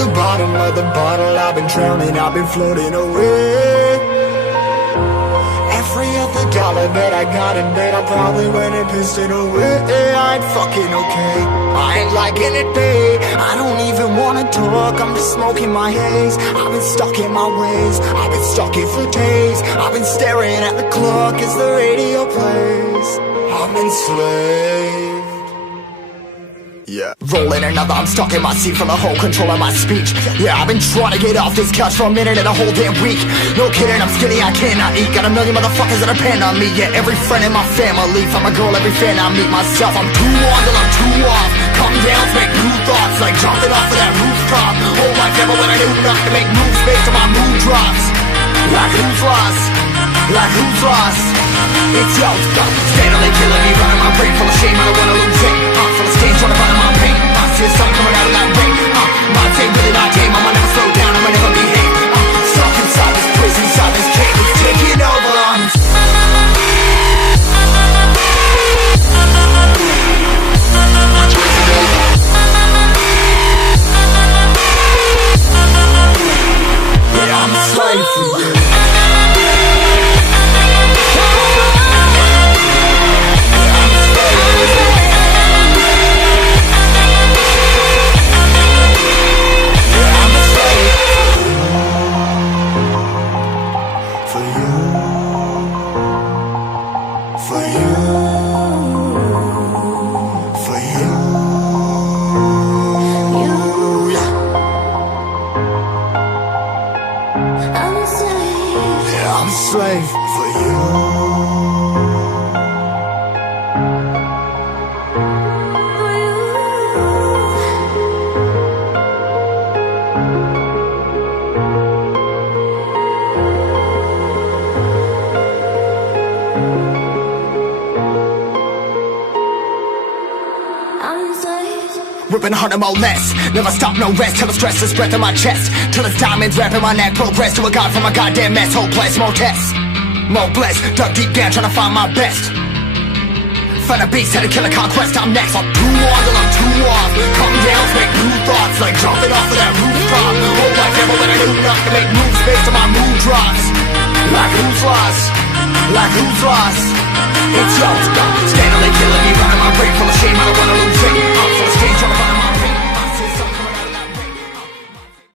the bottom of the bottle, I've been drowning, I've been floating away. Every other dollar that I got in bed, I probably went and pissed it away. I ain't fucking okay, I ain't liking it, babe. I don't even wanna talk, I'm just smoking my haze. I've been stuck in my ways, I've been stuck here for days. I've been staring at the clock as the radio plays. I'm enslaved. Yeah, rolling another, I'm stuck in my seat from the whole control of my speech. Yeah, I've been trying to get off this couch for a minute and a whole damn week. No kidding, I'm skinny, I cannot eat. Got a million motherfuckers that depend on me. Yeah, every friend in my family, from a girl, every fan I meet myself. I'm too on till I'm too off. Come down, make new thoughts, like jumping off of that rooftop. Whole life never when I knew not to make moves based on my mood drops. Like who's lost? Like who's lost? It's yo, steadily killing me, running my brain full of shame, I don't wanna lose it. Full of stage, trying to find my pain. I see the sun coming out of that rain. My day really not tame, I'ma never slow down, I'ma never behave. Stuck inside this prison, inside this cage, it's taking over. Yeah, I'm a slave for you. Slave for you. Ripping harder, more less. Never stop, no rest. Till the stress is breath in my chest. Till it's diamonds wrapping my neck. Progress to a god from a goddamn mess. Hopeless, more tests. More blessed. Dug deep down trying to find my best. Find a beast, had to kill a conquest. I'm next. I'm too on till I'm too off. Come down, make new thoughts. Like jumping off of that rooftop. Whole life never when I knew not to make moves based on my mood drops. Like who's lost? Like who's lost? It's yo, steadily killing me, running my brain full of shame. I don't wanna lose it.